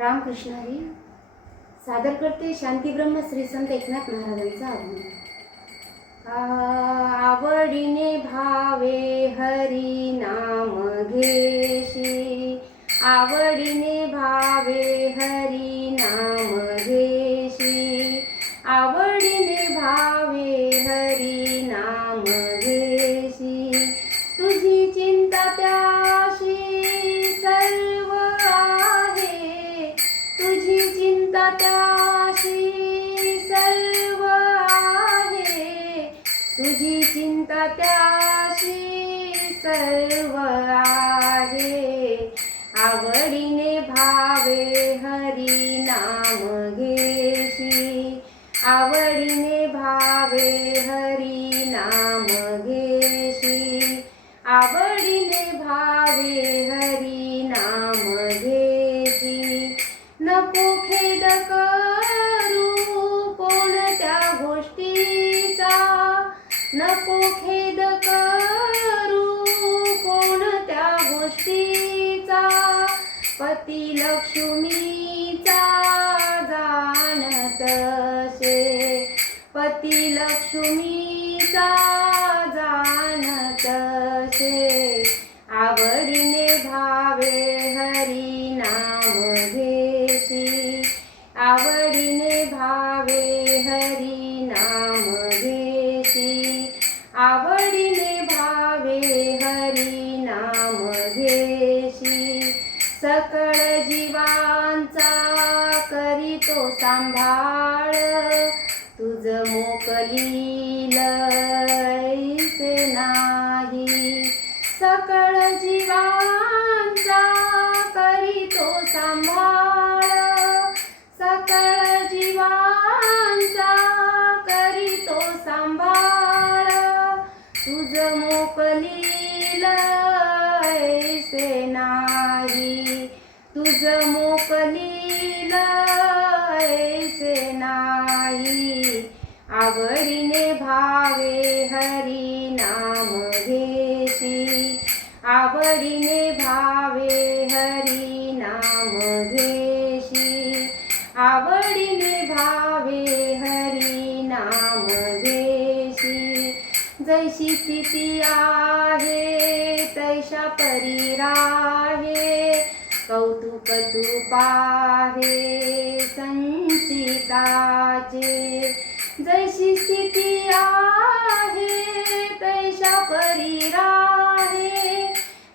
रामकृष्ण हरी सादर करते शांतीब्रह्म श्री संत एकनाथ महाराजांचा अभंग। आवडीने भावे हरी नाम घेशी, आवडीने भावे हरी नाम घेशी, आवडीने भावे हरी नाम घेशी, तुझी चिंता त्याशी सर्व आहे, तुझी चिंता त्याशी सर्व आहे, तुझी चिंता त्याशी सर्व आहे, आवडीने भावे हरी नाम घेशी, आवडीने भावे हरी नाम घेशी, आवडीने भावे हरी नाम घेशी, नको खेद करू कोणत्या गोष्टीचा, नको खेद करू कोणत्या गोष्टीचा, पती लक्ष्मीचा जाणतसे, पती लक्ष्मीचा जाणतसे, आवडीने भावे हरी नाम घेशी, आवडीने भावे हरी नाम घेशी, आवडीने भावे हरी नाम घेशी, सकळ जीवांचा करीतो सांभाळ, तुझ मोकलील ऐसे नाही, सकळ जीवांचा करीतो सांभाळ, सकळ जीवांचा करीतो सांभाळ, तुझ मोकलील ऐसे नाही, तुझ मोकलील ऐसे नाही, आवडीने भावे हरी नाम घेशी, आवडीने भावे हरी नाम घेशी, आवडीने भावे हरी नाम घेशी, जैशी स्थिती आहे तैशा परी राहे, कौतुक तू पाहे संचिताचे, जैशी स्थिती आहे तैशा परी राहे,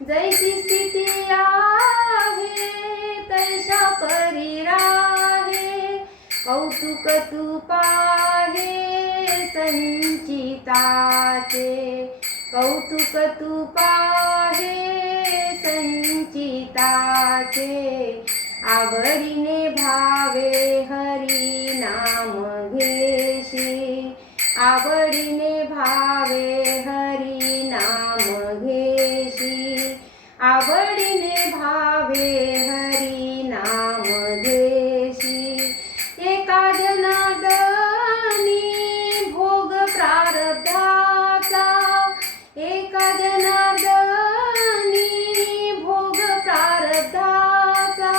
जैशी स्थिती आहे तैशा परी राहे, कौतुक तू पाहे संचिताचे, कौतुक तू पाहे संचिताचे, आवडीने भावे हरी नाम घेशी, आवडीने भावे हरी नाम घेशी, आवडीने भावे हरी नाम घेशी, एका जनार्दनी भोग प्रारब्धाचा, एका जनार्दनी भोग प्रारब्धाचा,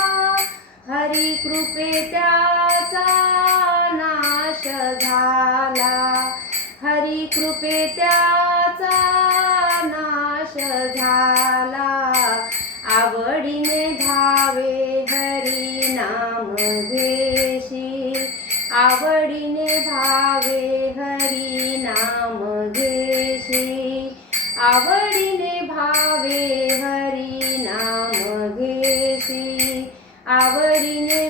हरी कृपे त्याचा नाश झाला, हरी कृपे त्याचा नाश झाला, आवडीने भावे हरी नाम घेशी, आवडीने भावे हरी नाम घेशी, आवडीने भावे हरी नाम घेशी, आवडीने